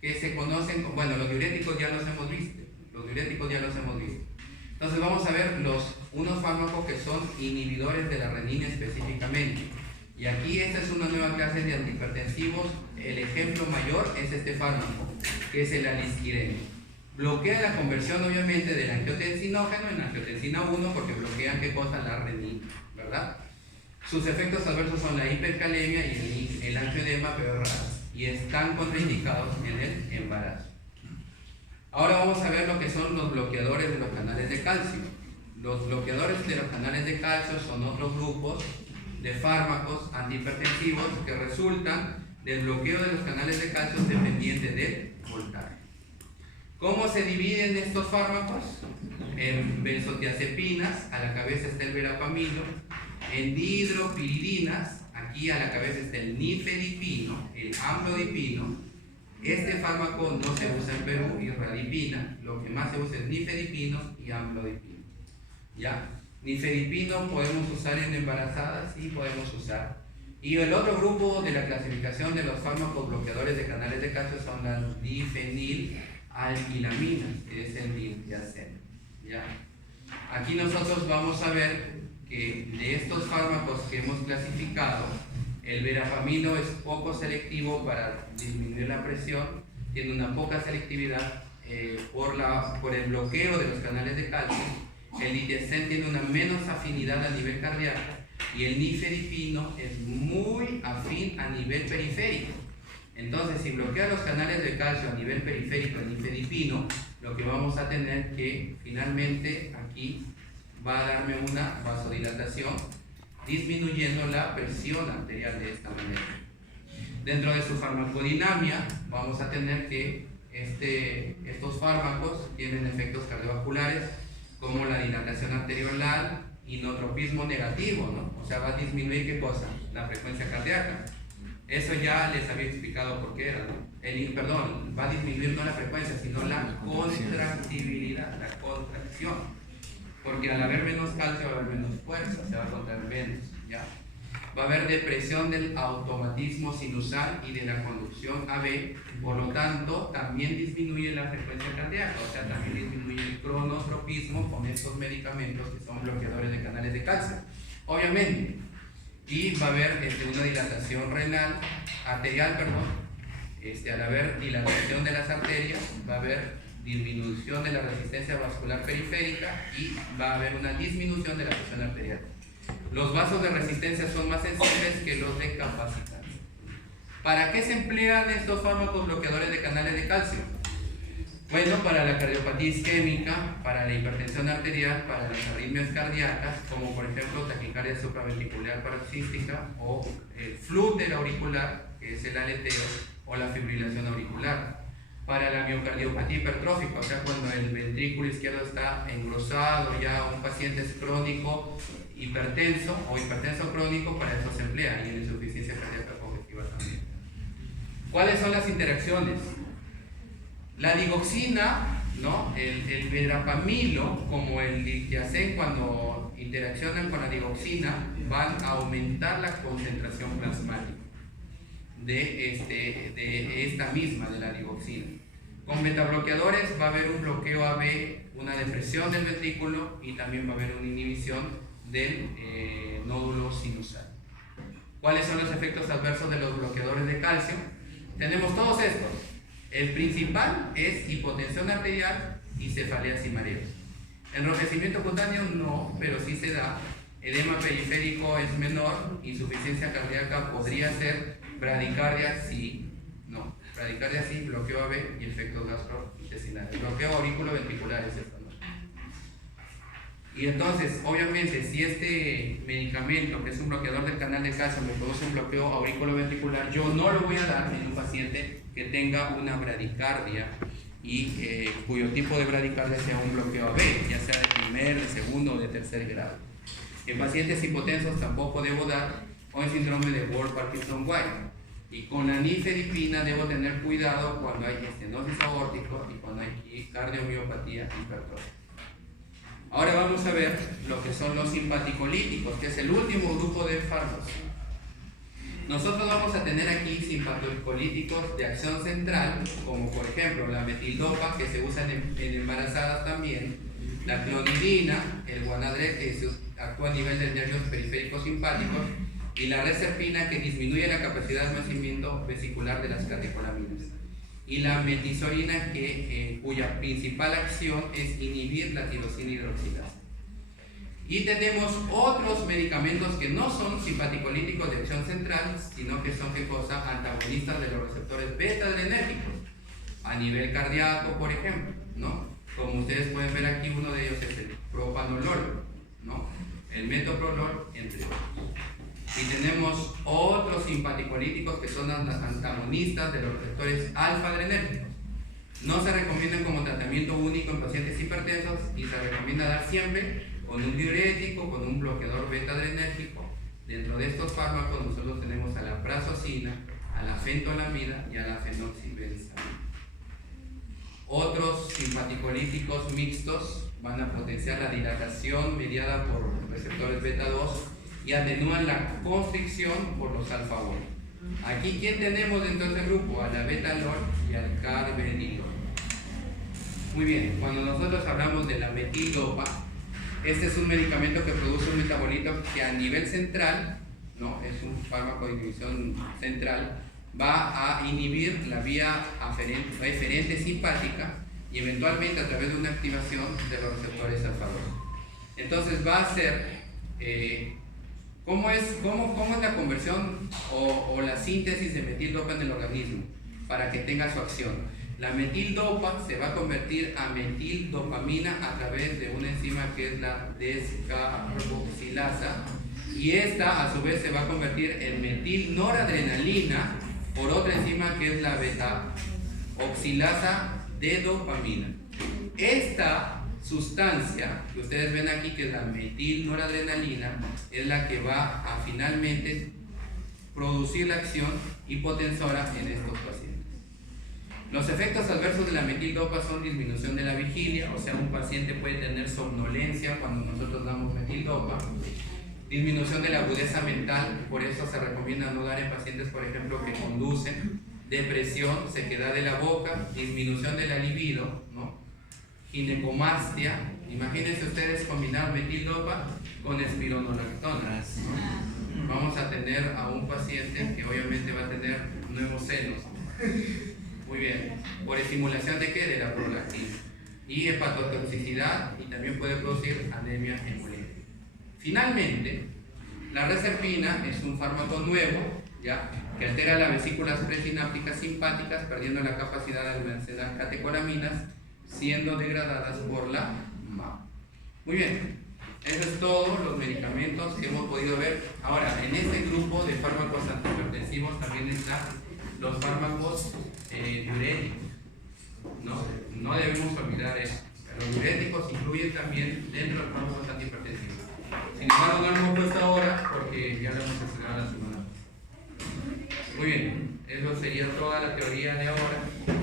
que se conocen, bueno, los diuréticos ya los hemos visto. Entonces vamos a ver unos fármacos que son inhibidores de la renina específicamente. Y aquí esta es una nueva clase de antihipertensivos. El ejemplo mayor es este fármaco, que es el alisquireno. Bloquea la conversión obviamente del angiotensinógeno en angiotensina 1 porque bloquean ¿qué cosa? La renina, ¿verdad? Sus efectos adversos son la hipercalemia y el angioedema, pero raros, y están contraindicados en el embarazo. Ahora vamos a ver lo que son los bloqueadores de los canales de calcio. Los bloqueadores de los canales de calcio son otros grupos de fármacos antihipertensivos que resultan del bloqueo de los canales de calcio dependiente del voltaje. ¿Cómo se dividen estos fármacos? En benzodiazepinas, a la cabeza está el verapamilo, en dihidropiridinas, aquí a la cabeza está el nifedipino, el amlodipino. Este fármaco no se usa en Perú, y radipina, lo que más se usa es nifedipino y amlodipino. ¿Ya? Nifedipino podemos usar en embarazadas, sí podemos usar. Y el otro grupo de la clasificación de los fármacos bloqueadores de canales de calcio son las difenilalquilaminas, que es el diltiazem. ¿Ya? Aquí nosotros vamos a ver que de estos fármacos que hemos clasificado, el verapamilo es poco selectivo para disminuir la presión, tiene una poca selectividad por el bloqueo de los canales de calcio. El diltiazem tiene una menos afinidad a nivel cardíaco y el nifedipino es muy afín a nivel periférico. Entonces, si bloquea los canales de calcio a nivel periférico el nifedipino, lo que vamos a tener que finalmente aquí va a darme una vasodilatación, disminuyendo la presión arterial de esta manera. Dentro de su farmacodinamia vamos a tener que estos fármacos tienen efectos cardiovasculares como la dilatación arteriolar y inotropismo negativo, ¿no? O sea, va a disminuir ¿qué cosa? La frecuencia cardíaca. Eso ya les había explicado por qué era, ¿no? Va a disminuir no la frecuencia, sino la contractibilidad, la contracción. Porque al haber menos calcio va a haber menos fuerza, se va a contraer menos, ¿ya? Va a haber depresión del automatismo sinusal y de la conducción AB, por lo tanto, también disminuye la frecuencia cardíaca, o sea, también disminuye el cronotropismo con estos medicamentos que son bloqueadores de canales de calcio, obviamente. Y va a haber una dilatación arterial, al haber dilatación de las arterias, va a haber disminución de la resistencia vascular periférica y va a haber una disminución de la presión arterial. Los vasos de resistencia son más sensibles que los de capacitantes. ¿Para qué se emplean estos fármacos bloqueadores de canales de calcio? Bueno, para la cardiopatía isquémica, para la hipertensión arterial, para las arritmias cardíacas, como por ejemplo taquicardia supraventricular paroxística o el flúter auricular, que es el aleteo, o la fibrilación auricular. Para la miocardiopatía hipertrófica, o sea, cuando el ventrículo izquierdo está engrosado, ya un paciente es crónico, hipertenso o hipertenso crónico, para eso se emplea, y en insuficiencia cardíaca congestiva también. ¿Cuáles son las interacciones? La digoxina, ¿no? El verapamilo, como el diltiazem, cuando interaccionan con la digoxina, van a aumentar la concentración plasmática de esta misma, de la digoxina. Con betabloqueadores va a haber un bloqueo AB, una depresión del ventrículo y también va a haber una inhibición del nódulo sinusal. ¿Cuáles son los efectos adversos de los bloqueadores de calcio? Tenemos todos estos. El principal es hipotensión arterial y cefaleas y mareos. Enrojecimiento cutáneo no, pero sí se da. Edema periférico es menor, insuficiencia cardíaca podría ser, bradicardia sí, no. Bradicardia sí, bloqueo AB y efectos gastrointestinales. Bloqueo auriculoventricular es esto, ¿no? Y entonces, obviamente, si este medicamento, que es un bloqueador del canal de calcio, me produce un bloqueo auriculoventricular, yo no lo voy a dar en un paciente que tenga una bradicardia y cuyo tipo de bradicardia sea un bloqueo AB, ya sea de primer, de segundo o de tercer grado. En pacientes hipotensos tampoco debo dar, o en síndrome de Ward-Parkinson-White. Y con la nifedipina debo tener cuidado cuando hay estenosis aórtica y cuando hay cardiomiopatía hipertrófica. Ahora vamos a ver lo que son los simpaticolíticos, que es el último grupo de fármacos. Nosotros vamos a tener aquí simpaticolíticos de acción central, como por ejemplo la metildopa, que se usa en embarazadas también, la clonidina, el guanadret, que actúa a nivel de nervios periféricos simpáticos, y la reserpina, que disminuye la capacidad de almacenamiento vesicular de las catecolaminas, y la metizorina, cuya principal acción es inhibir la tirosina hidroxilasa. Y tenemos otros medicamentos que no son simpaticolíticos de acción central, sino que son, ¿qué cosa?, antagonistas de los receptores beta-adrenérgicos, a nivel cardíaco, por ejemplo, ¿no? Como ustedes pueden ver aquí, uno de ellos es el propanolol, ¿no?, el metoprolol, entre otros. Y tenemos otros simpaticolíticos que son las antagonistas de los receptores alfa-adrenérgicos. No se recomiendan como tratamiento único en pacientes hipertensos y se recomienda dar siempre con un diurético, con un bloqueador beta-adrenérgico. Dentro de estos fármacos nosotros tenemos a la prazosina, a la fentolamida y a la fenoxibenzamida. Otros simpaticolíticos mixtos van a potenciar la dilatación mediada por receptores beta-2 y atenúan la constricción por los alfa-1. Aquí, ¿quién tenemos dentro de este grupo? A la betalol y al carvedilol. Muy bien, cuando nosotros hablamos de la metildopa, este es un medicamento que produce un metabolito que a nivel central, ¿no?, es un fármaco de inhibición central, va a inhibir la vía eferente simpática y eventualmente a través de una activación de los receptores alfa-2. Entonces va a ser, ¿cómo es la conversión o la síntesis de metildopa en el organismo para que tenga su acción? La metildopa se va a convertir a metildopamina a través de una enzima que es la descarboxilasa, y esta a su vez se va a convertir en metilnoradrenalina por otra enzima que es la beta-oxilasa de dopamina. Esta sustancia que ustedes ven aquí, que es la metilnoradrenalina, es la que va a finalmente producir la acción hipotensora en estos pacientes. Los efectos adversos de la metildopa son disminución de la vigilia, o sea, un paciente puede tener somnolencia cuando nosotros damos metildopa, disminución de la agudeza mental, por eso se recomienda no dar en pacientes, por ejemplo, que conducen, depresión, sequedad de la boca, disminución de la libido, ¿no?, ginecomastia. Imagínense ustedes combinar metildopa con espironolactona, ¿no? Vamos a tener a un paciente que obviamente va a tener nuevos senos. Muy bien, por estimulación de ¿qué? De la prolactina. Y hepatotoxicidad, y también puede producir anemia hemolítica. Finalmente, la reserpina es un fármaco nuevo, ¿ya?, que altera las vesículas presinápticas simpáticas, perdiendo la capacidad de almacenar catecolaminas, siendo degradadas por la MAP. Muy bien, eso es todo los medicamentos que hemos podido ver. Ahora, en este grupo de fármacos antihipertensivos también están los fármacos diuréticos. No debemos olvidar eso. Los diuréticos incluyen también dentro de los fármacos antihipertensivos. Sin embargo, no lo hemos puesto ahora porque ya lo hemos estudiado la semana pasada. Muy bien, eso sería toda la teoría de ahora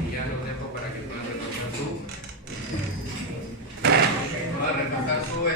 y ya los dejo para que puedan repasar su